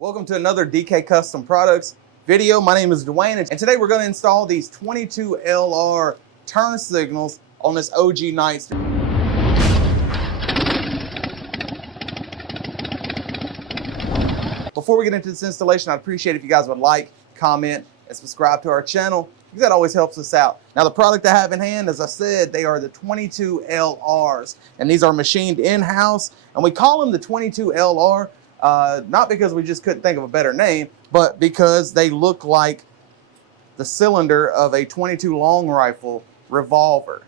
Welcome to another DK Custom Products video. My name is Dwayne, and today we're going to install these 22LR turn signals on this OG Nightster. Before we get into this installation, I'd appreciate if you guys would like, comment, and subscribe to our channel, because that always helps us out. Now, the product I have in hand, as I said, they are the 22LRs, and these are machined in-house, and we call them the 22LR. Not because we just couldn't think of a better name, but because they look like the cylinder of a 22 long rifle revolver.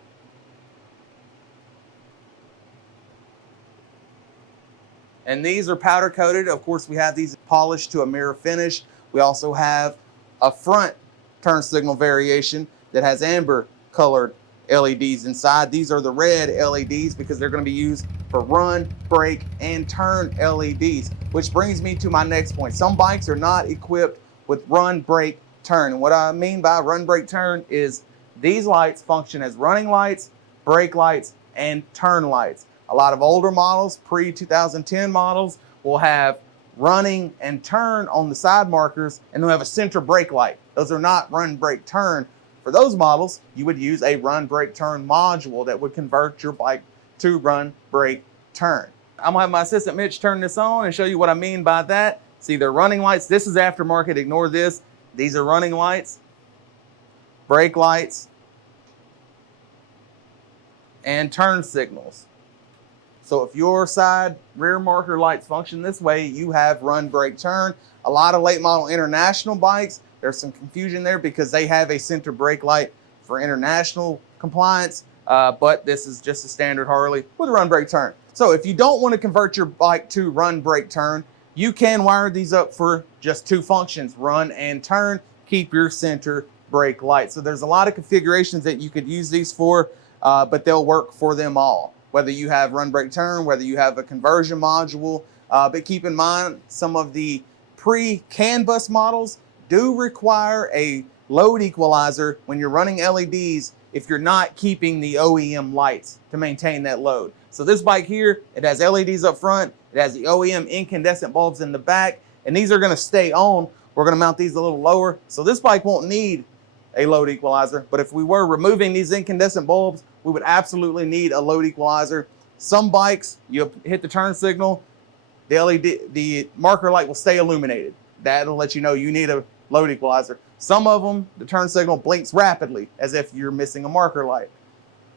And these are powder coated. Of course, we have these polished to a mirror finish. We also have a front turn signal variation that has amber colored LEDs inside. These are the red LEDs because they're going to be used for run, brake, and turn LEDs, which brings me to my next point. Some bikes are not equipped with run, brake, turn. And what I mean by run, brake, turn is these lights function as running lights, brake lights, and turn lights. A lot of older models, pre-2010 models, will have running and turn on the side markers, and they'll have a center brake light. Those are not run, brake, turn. For those models, you would use a run, brake, turn module that would convert your bike to run, brake, turn. I'm gonna have my assistant Mitch turn this on and show you what I mean by that. See, they're running lights. This is aftermarket, ignore this. These are running lights, brake lights, and turn signals. So if your side rear marker lights function this way, you have run, brake, turn. A lot of late model international bikes, there's some confusion there because they have a center brake light for international compliance, but this is just a standard Harley with a run, brake, turn. So if you don't want to convert your bike to run, brake, turn, you can wire these up for just two functions, run and turn, keep your center brake light. So there's a lot of configurations that you could use these for, but they'll work for them all. Whether you have run, brake, turn, whether you have a conversion module, but keep in mind some of the pre-CAN bus models do require a load equalizer when you're running LEDs if you're not keeping the OEM lights to maintain that load. So this bike here, it has LEDs up front, it has the OEM incandescent bulbs in the back, and these are gonna stay on. We're gonna mount these a little lower, so this bike won't need a load equalizer, but if we were removing these incandescent bulbs, we would absolutely need a load equalizer. Some bikes, you hit the turn signal, the LED, the marker light will stay illuminated. That'll let you know you need a load equalizer. Some of them, the turn signal blinks rapidly as if you're missing a marker light.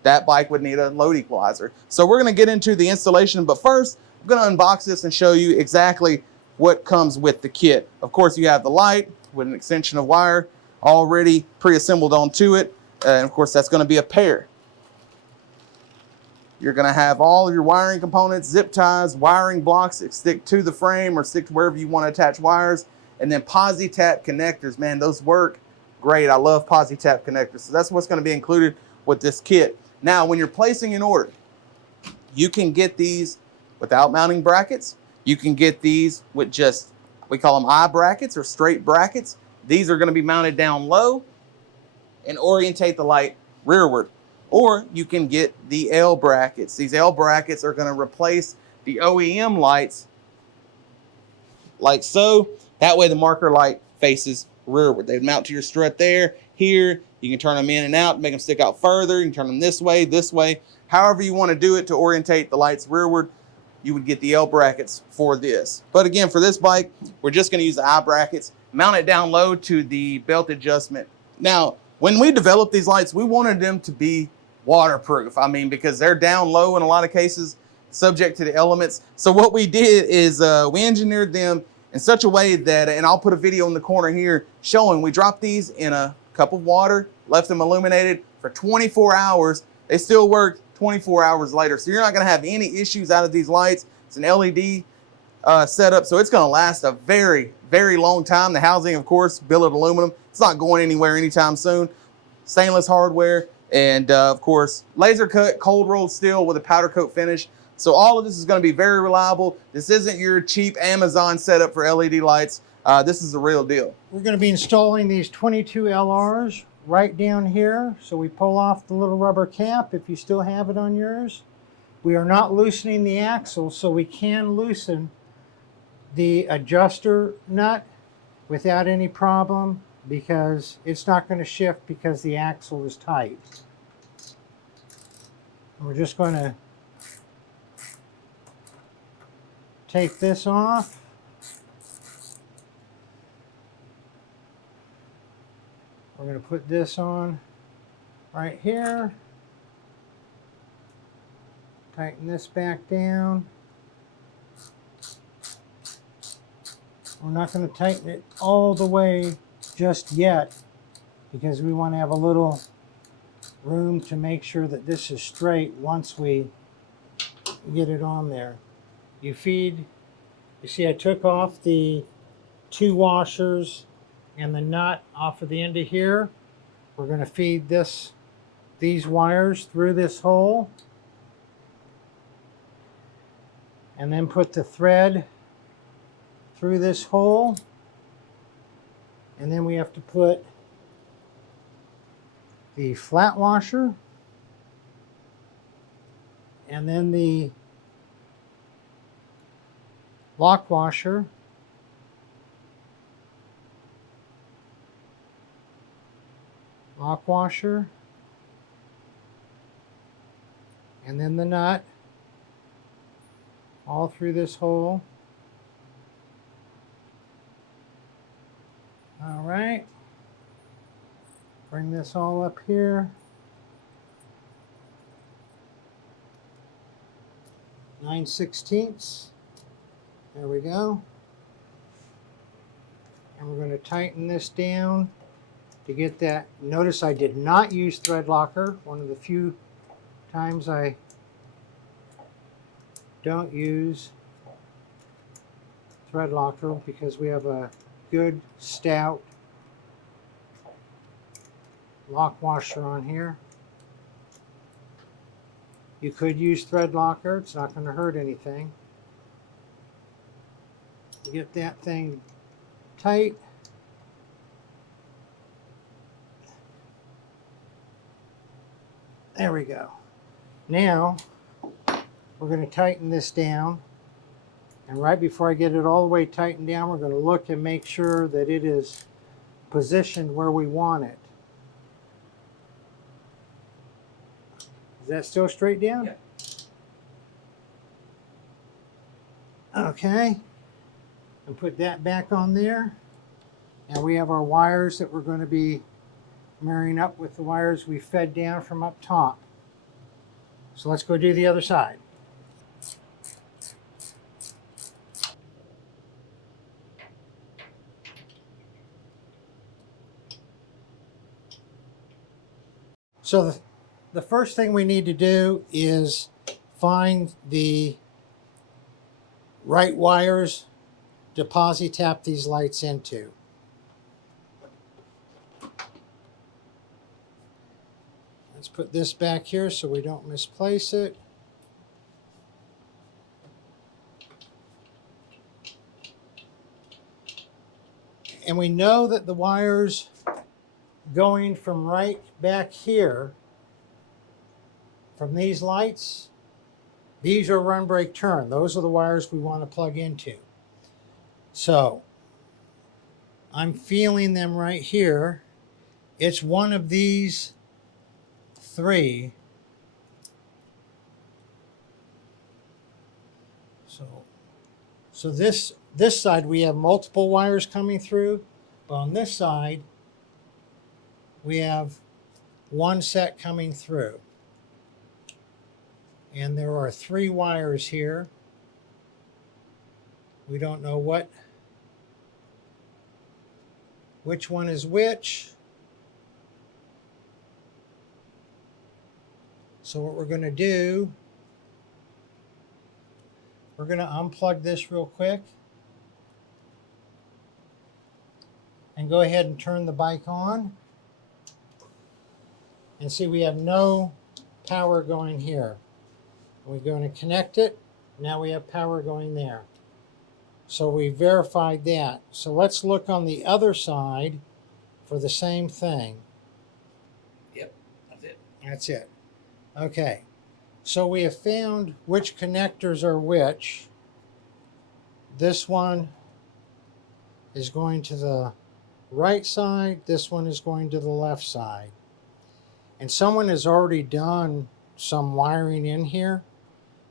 That bike would need a load equalizer. So we're gonna get into the installation, but first, I'm gonna unbox this and show you exactly what comes with the kit. Of course, you have the light with an extension of wire already pre-assembled onto it. And of course, that's gonna be a pair. You're gonna have all of your wiring components, zip ties, wiring blocks that stick to the frame or stick to wherever you wanna attach wires, and then posi-tap connectors. Man, those work great. I love posi-tap connectors. So that's what's gonna be included with this kit. Now, when you're placing an order, you can get these without mounting brackets. You can get these with just, we call them eye brackets or straight brackets. These are gonna be mounted down low and orientate the light rearward. Or you can get the L brackets. These L brackets are gonna replace the OEM lights like so. That way the marker light faces rearward. They mount to your strut there, here. You can turn them in and out, make them stick out further. You can turn them this way. However you wanna do it to orientate the lights rearward, you would get the L brackets for this. But again, for this bike, we're just gonna use the eye brackets, mount it down low to the belt adjustment. Now, when we developed these lights, we wanted them to be waterproof. I mean, because they're down low in a lot of cases, subject to the elements. So what we did is we engineered them in such a way that, and I'll put a video in the corner here showing, we dropped these in a cup of water, left them illuminated for 24 hours. They still work 24 hours later. So you're not gonna have any issues out of these lights. It's an LED setup, so it's gonna last a very, very long time. The housing, of course, billet aluminum. It's not going anywhere anytime soon. Stainless hardware, and of course, laser cut, cold rolled steel with a powder coat finish. So all of this is gonna be very reliable. This isn't your cheap Amazon setup for LED lights. This is the real deal. We're gonna be installing these 22LRs right down here. So we pull off the little rubber cap if you still have it on yours. We are not loosening the axle, so we can loosen the adjuster nut without any problem because it's not going to shift because the axle is tight. And we're just going to take this off. We're going to put this on right here. Tighten this back down. We're not going to tighten it all the way just yet because we want to have a little room to make sure that this is straight once we get it on there. You see I took off the 2 washers and the nut off of the end of here. We're going to feed these wires through this hole and then put the thread through this hole, and then we have to put the flat washer and then the lock washer and then the nut all through this hole. All right, bring this all up here. 9/16. There we go. And we're going to tighten this down to get that. Notice I did not use thread locker. One of the few times I don't use thread locker because we have a good stout lock washer on here. You could use thread locker, it's not going to hurt anything. Get that thing tight. There we go. Now we're going to tighten this down, and right before I get it all the way tightened down, we're going to look and make sure that it is positioned where we want it. Is that still straight down? Yeah. Okay. And put that back on there. Now we have our wires that we're going to be marrying up with the wires we fed down from up top. So let's go do the other side. So the first thing we need to do is find the right wires to posi tap these lights into. Let's put this back here so we don't misplace it. And we know that the wires going from right back here, from these lights, these are run, brake, turn. Those are the wires we want to plug into. So I'm feeling them right here. It's one of these 3. So this side we have multiple wires coming through, but on this side we have one set coming through. And there are 3 wires here. We don't know which one is which. So what we're going to do, we're going to unplug this real quick and go ahead and turn the bike on. And see, we have no power going here. We're going to connect it. Now we have power going there. So we verified that. So let's look on the other side for the same thing. Yep, that's it. That's it. Okay. So we have found which connectors are which. This one is going to the right side. This one is going to the left side. And someone has already done some wiring in here.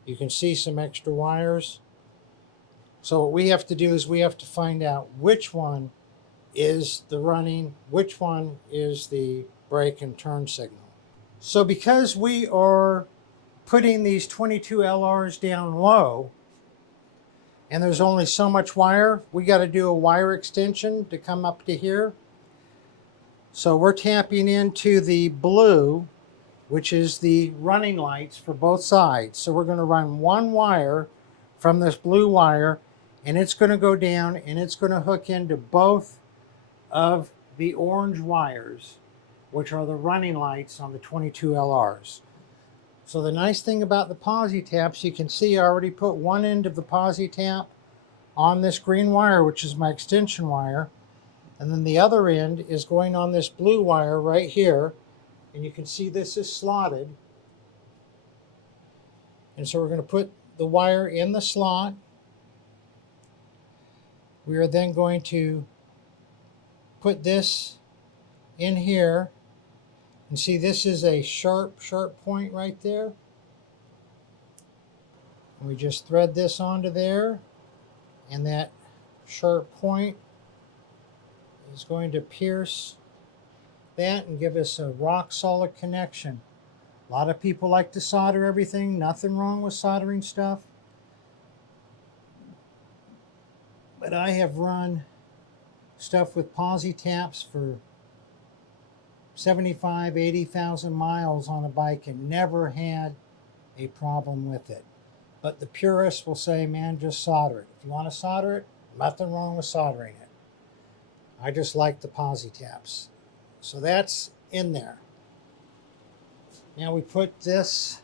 You can see some extra wires. So what we have to do is we have to find out which one is the running, which one is the brake and turn signal. So because we are putting these 22 LRs down low, and there's only so much wire, we got to do a wire extension to come up to here. So we're tapping into the blue, which is the running lights for both sides. So we're going to run one wire from this blue wire, and it's going to go down and it's going to hook into both of the orange wires, which are the running lights on the 22 LRs. So the nice thing about the posi taps, you can see I already put one end of the posi tap on this green wire, which is my extension wire, and then the other end is going on this blue wire right here, and you can see this is slotted. And so we're going to put the wire in the slot. We are then going to put this in here, and see this is a sharp point right there. And we just thread this onto there, and that sharp point is going to pierce that and give us a rock solid connection. A lot of people like to solder everything. Nothing wrong with soldering stuff. But I have run stuff with posi taps for 75, 80,000 miles on a bike and never had a problem with it. But the purists will say, man, just solder it. If you want to solder it, nothing wrong with soldering it. I just like the posi taps. So that's in there. Now we put this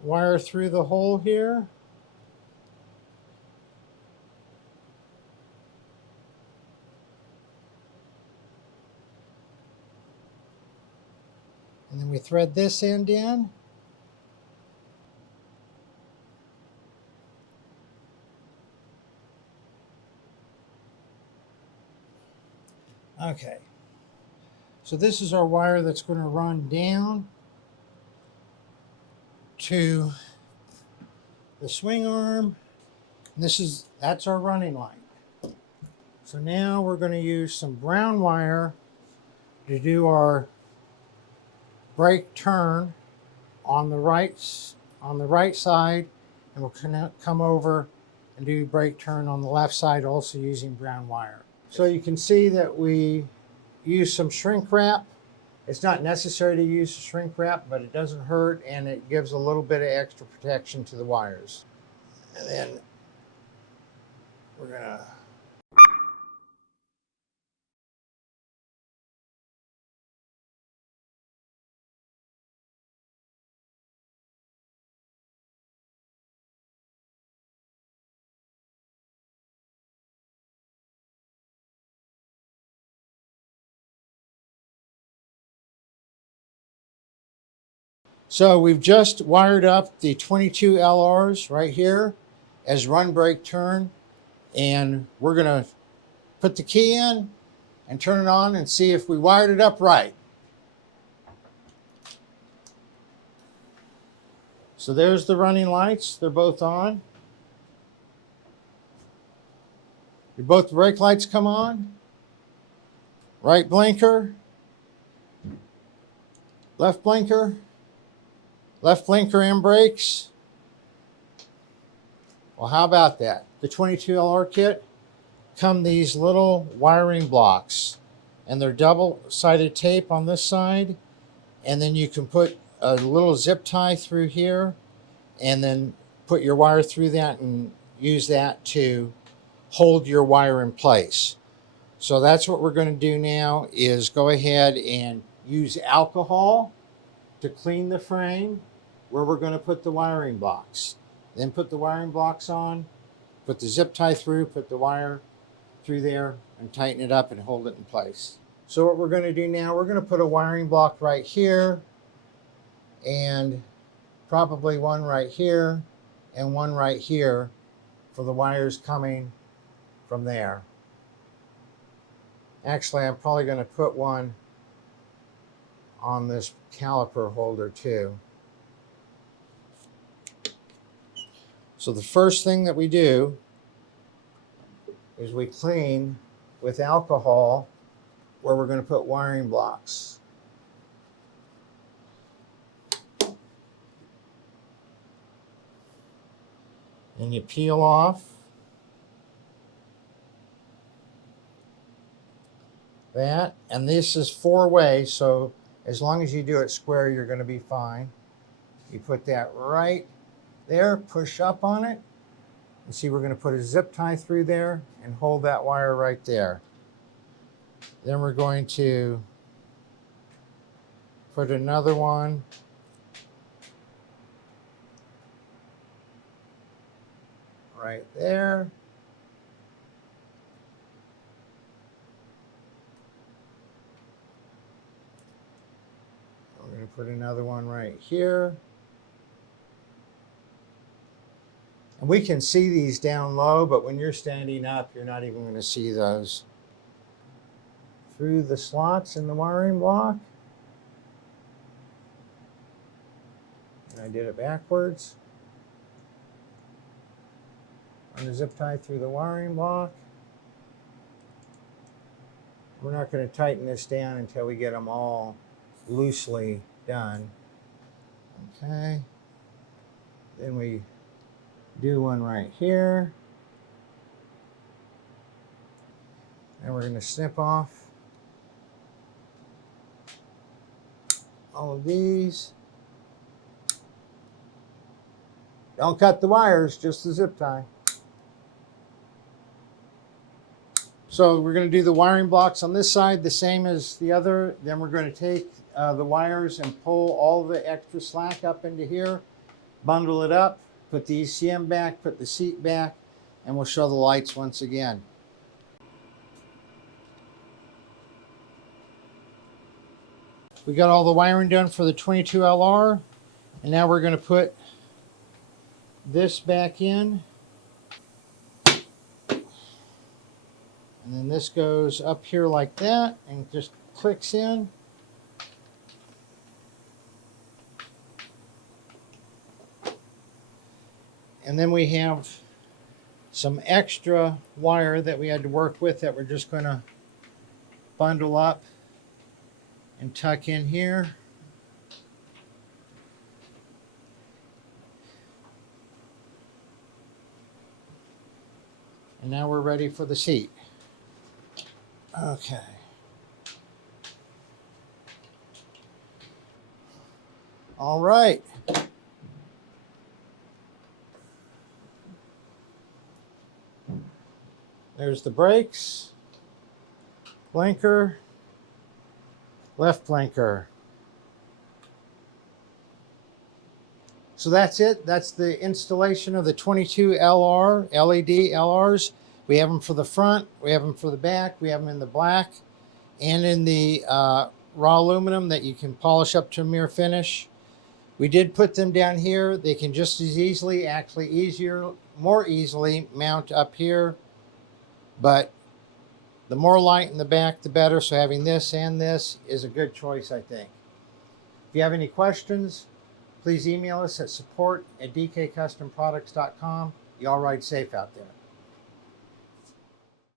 wire through the hole here. And then we thread this end in. Okay. So this is our wire that's going to run down to the swing arm. And that's our running line. So now we're going to use some brown wire to do our brake turn on the right side, and we'll come over and do brake turn on the left side, also using brown wire. So you can see that we use some shrink wrap. It's not necessary to use shrink wrap, but it doesn't hurt, and it gives a little bit of extra protection to the wires. And then we're gonna So we've just wired up the 22 LRs right here as run, brake, turn, and we're gonna put the key in and turn it on and see if we wired it up right. So there's the running lights, they're both on. Did both the brake lights come on? Right blinker, left blinker, left blinker and brakes. Well, how about that? The 22 LR kit come these little wiring blocks, and they're double-sided tape on this side, and then you can put a little zip tie through here and then put your wire through that and use that to hold your wire in place. So that's what we're going to do now, is go ahead and use alcohol to clean the frame where we're going to put the wiring blocks. Then put the wiring blocks on, put the zip tie through, put the wire through there, and tighten it up and hold it in place. So what we're going to do now, we're going to put a wiring block right here, and probably one right here, and one right here for the wires coming from there. Actually, I'm probably going to put one on this caliper holder too. So the first thing that we do is we clean with alcohol where we're going to put wiring blocks. And you peel off that, and this is 4-way, so as long as you do it square, you're going to be fine. You put that right there, push up on it, and see we're going to put a zip tie through there and hold that wire right there. Then we're going to put another one right there. We're going to put another one right here. And we can see these down low, but when you're standing up, you're not even going to see those. Through the slots in the wiring block. And I did it backwards. On the zip tie through the wiring block. We're not going to tighten this down until we get them all loosely done. Okay. Then we do one right here. And we're going to snip off all of these. Don't cut the wires, just the zip tie. So we're going to do the wiring blocks on this side the same as the other. Then we're going to take the wires and pull all the extra slack up into here, bundle it up, put the ECM back, put the seat back, and we'll show the lights once again. We got all the wiring done for the 22LR, and now we're going to put this back in. And then this goes up here like that and just clicks in. And then we have some extra wire that we had to work with that we're just going to bundle up and tuck in here. And now we're ready for the seat. Okay. All right. There's the brakes, blinker, left blinker. So that's it. That's the installation of the 22LR LED LRs. We have them for the front, we have them for the back, we have them in the black and in the raw aluminum that you can polish up to a mirror finish. We did put them down here. They can just as easily, actually easier, more easily mount up here. But the more light in the back, the better. So having this and this is a good choice, I think. If you have any questions, please email us at support@dkcustomproducts.com. Y'all ride safe out there.